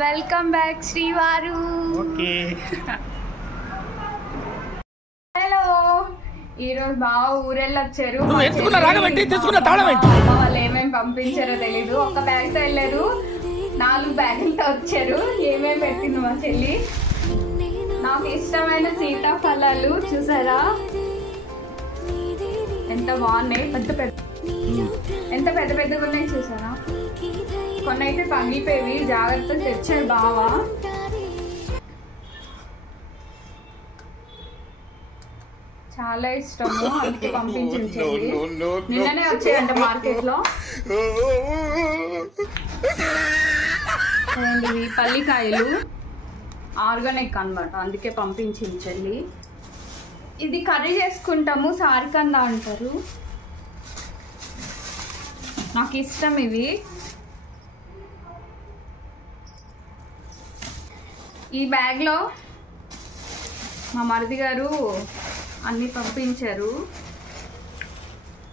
Welcome back శ్రీవారు. Okay hello, ఈరోజు బాగా ఊరెళ్ళొచ్చారు. వాళ్ళు ఏమేమి పంపించారో తెలీదు. ఒక బ్యాగ్తో వెళ్ళారు, 4 బ్యాగులతో వచ్చారు. ఏమేమి పెట్టింది మా చెల్లి. నాకు ఇష్టమైన సీతాఫలాలు చూసారా ఎంత బాగున్నాయి. ఎంత పెద్ద పెద్దగా ఉన్నాయి చూసారా. కొన్ని అయితే పగిలిపోయి జాగ్రత్తగా తెచ్చారు బావా. చాలా ఇష్టము, అందుకే పంపించింది. నిన్ననే వచ్చాయంట మార్కెట్ లో. ఇవి పల్లికాయలు ఆర్గానిక్ అన్నమాట, అందుకే పంపించింది చెల్లి. ఇది కర్రీ చేసుకుంటాము, సారికంద అంటారు. నాకు ఇష్టం ఇవి. ఈ బ్యాగ్లో మా మరిది గారు అన్నీ పంపించారు.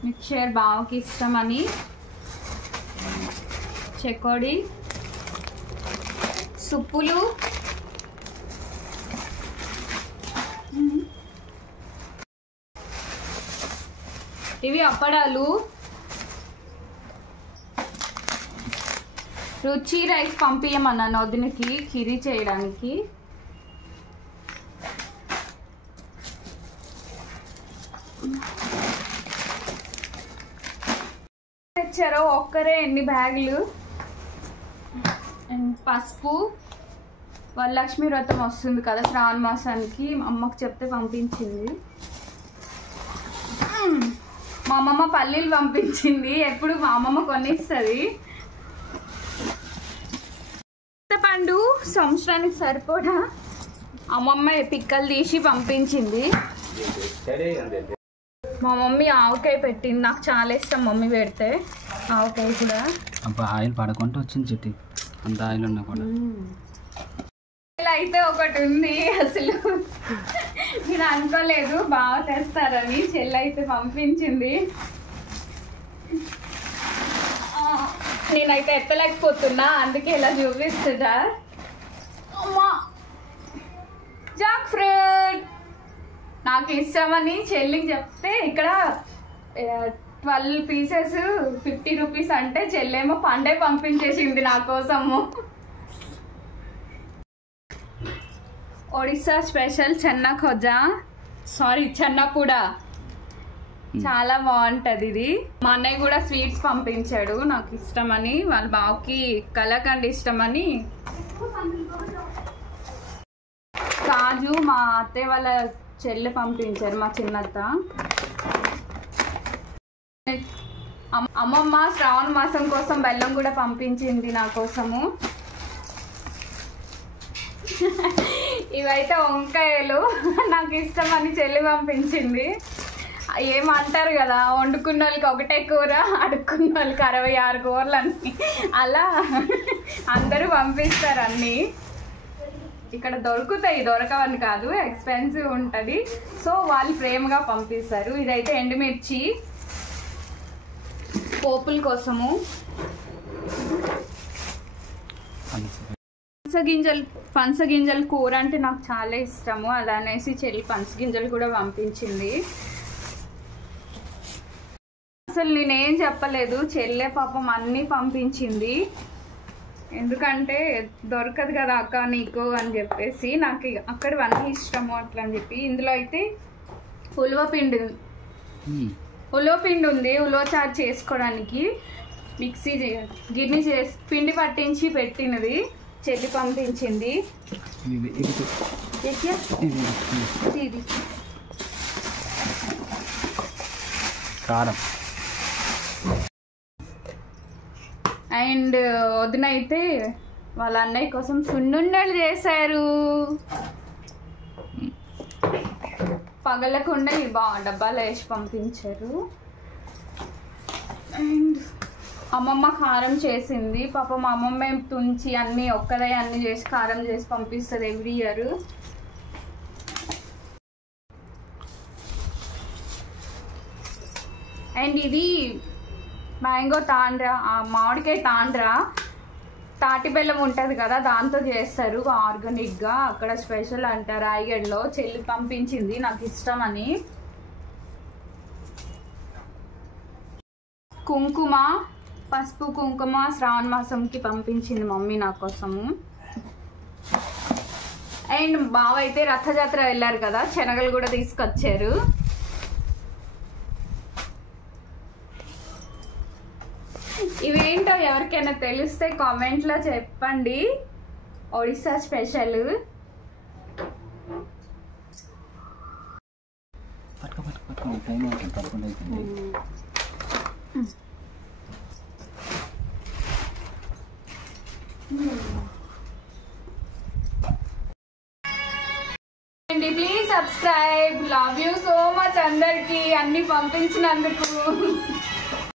మిక్చర్ బావకి ఇష్టమని, చెకోడి, సుప్పులు, ఇవి అప్పడాలు, రుచి రైస్ పంపించమన్నాను వదినకి కిరీ చేయడానికి. తెచ్చారో ఒక్కరే ఎన్ని బ్యాగులు. పసుపు, వరలక్ష్మి వ్రతం వస్తుంది కదా శ్రావణ మాసానికి, అమ్మకు చెప్తే పంపించింది. మా అమ్మమ్మ పల్లీలు పంపించింది. ఎప్పుడు మా అమ్మమ్మ కొనిస్తుంది. పండు సంవత్సరానికి సరిపోడా అమ్మమ్మ పిక్కలు తీసి పంపించింది. మా మమ్మీ ఆవకాయ పెట్టింది, నాకు చాలా ఇష్టం మమ్మీ పెడితే ఆవకాయ కూడా. ఆయిల్ పడకుండా వచ్చింది చెట్టి, అంత ఆయిల్ ఉన్నా కూడా. అయితే ఒకటి ఉంది, అసలు నేను అనుకోలేదు బాగా తెస్తారని. చెల్లి అయితే పంపించింది. నేనైతే ఎత్తలేకపోతున్నా, అందుకే ఇలా చూపిస్తుందా. అమ్మా, జాక్ ఫ్రూట్ నాకు ఇష్టమని చెల్లికి చెప్తే ఇక్కడ 12 పీసెస్ 50 రూపీస్ అంటే చెల్లేమో పండే పంపించేసింది నా కోసము. ఒడిస్సా స్పెషల్ చెన్నా ఖోజా, చెన్నపూడ, చాలా బాగుంటది ఇది. మా అన్నయ్య కూడా స్వీట్స్ పంపించాడు నాకు ఇష్టమని, వాళ్ళ బావకి కలాకండ్ ఇష్టమని. కాజు మా అత్తయ్య వాళ్ళ చెల్లె పంపించారు, మా చిన్నత్త. అమ్మమ్మ శ్రావణ మాసం కోసం బెల్లం కూడా పంపించింది నా కోసము. ఇవైతే వంకాయలు నాకు ఇష్టమని చెల్లి పంపించింది. ఏమంటారు కదా, వండుకున్న వాళ్ళకి ఒకటే కూర, అడుక్కున్న వాళ్ళకి 66 కూరలు అన్నీ, అలా అందరూ పంపిస్తారు అన్నీ. ఇక్కడ దొరుకుతాయి, దొరకవని కాదు, ఎక్స్పెన్సివ్ ఉంటుంది. సో వాళ్ళు ప్రేమగా పంపిస్తారు. ఇదైతే ఎండుమిర్చి పోపుల కోసము. పనసగింజలు కూర అంటే నాకు చాలా ఇష్టము, అలా అనేసి చెల్లి పనసగింజలు కూడా పంపించింది. అసలు నేనేం చెప్పలేదు, చెల్లె పాపం అన్నీ పంపించింది. ఎందుకంటే దొరకదు కదా అక్క నీకు అని చెప్పేసి, నాకు అక్కడ అన్నీ ఇష్టము అట్లా అని చెప్పి. ఇందులో అయితే ఉలవపిండి ఉంది, ఉలవ చారు చేసుకోవడానికి. మిక్సీ గిన్నె చేసి పిండి పట్టించి పెట్టినది చెల్లి పంపించింది. కారం. అండ్ వదిన అయితే వాళ్ళ అన్నయ్య కోసం సున్నుండలు చేశారు. పగలకుండా ఈ డబ్బాలో వేసి పంపించారు. అండ్ అమ్మమ్మ కారం చేసింది. పాప మా అమ్మమ్మ తుంచి అన్నీ ఒక్కదే అన్నీ చేసి కారం చేసి పంపిస్తుంది ఎవ్రీ ఇయర్. అండ్ ఇది మ్యాంగో తాండ్రా, మామిడికాయ తాండ్రా. తాటి బెల్లం ఉంటుంది కదా, దాంతో చేస్తారు ఆర్గానిక్గా. అక్కడ స్పెషల్ అంట రాయగఢ్లో. చెల్లి పంపించింది నాకు ఇష్టం అని. కుంకుమ, పసుపు కుంకుమ శ్రావణ మాసంకి పంపించింది మమ్మీ నా కోసము. అండ్ బావ అయితే రథయాత్ర వెళ్ళారు కదా, శనగలు కూడా తీసుకొచ్చారు. ఇవేంటో ఎవరికైనా తెలిస్తే కామెంట్లో చెప్పండి. Odisha special. Please subscribe. Love you so much అందరికి అన్ని పంపించినందుకు.